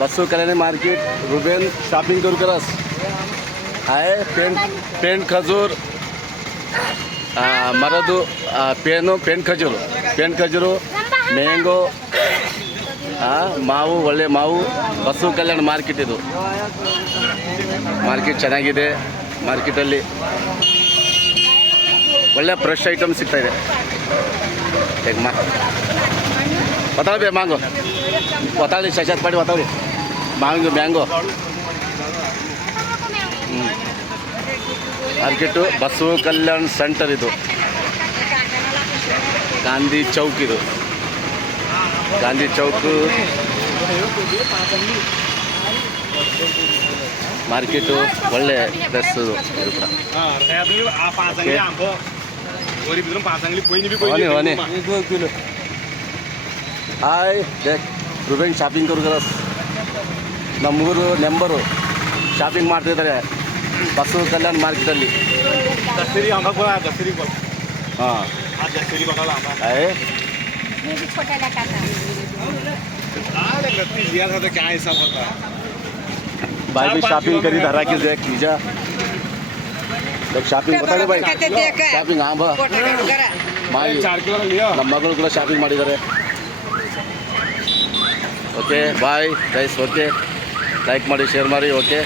Basava Kalyani market रुबेन shopping करू करस आहे पेंट खजूर मरदू पेंट खजूರು ಮ್ಯಾಂಗೋ ಮಾವು ಒಳ್ಳೆ ಮಾವು ಬಸವ ಕಲ್ಯಾಣ ಮಾರ್ಕೆಟ್ ಇದು ಮಾರ್ಕೆಟ್ ಚೆನ್ನಾಗಿದೆ ಮಾರ್ಕೆಟಲ್ಲಿ ಒಳ್ಳೆ ಫ್ರೆಶ್ ಐಟಮ್ ಸಿಗ್ತಾ ಇದೆ बताओ मांगो बताओ शशात पाटी बताओ ಮ್ಯಾಂಗೋ ಮಾರ್ಕೆಟು ಬಸವ ಕಲ್ಯಾಣ ಸೆಂಟರ್ ಇದು ಗಾಂಧಿ ಚೌಕ್ ಇದು ಗಾಂಧಿ ಚೌಕ್ ಮಾರ್ಕೆಟು ಒಳ್ಳೆ ಡ್ರೆಸ್ ಇದು ಕೂಡ ಹಾಯ್ ದೇಖ್ ರುಬೇನ್ ಶಾಪಿಂಗ್ ಕರ್ಗರಸ್ ನಮ್ಮೂರು ನೆಂಬರು ಶಾಪಿಂಗ್ ಮಾಡ್ತಿದ್ದಾರೆ ಬಸವ ಕಲ್ಯಾಣ ಮಾರ್ಕೆಟಲ್ಲಿ ಹಾಂ भाई भी शॉपिंग करी धरा की देख निजा देख शॉपिंग बता दे भाई शॉपिंग हाँ बा भाई ನಮ್ಮ ಮಗಳು ಕೂಡ ಶಾಪಿಂಗ್ ಮಾಡಿದ್ದಾರೆ okay bye guys okay like ಮಾಡಿ ಶೇರ್ ಮಾಡಿ ಓಕೆ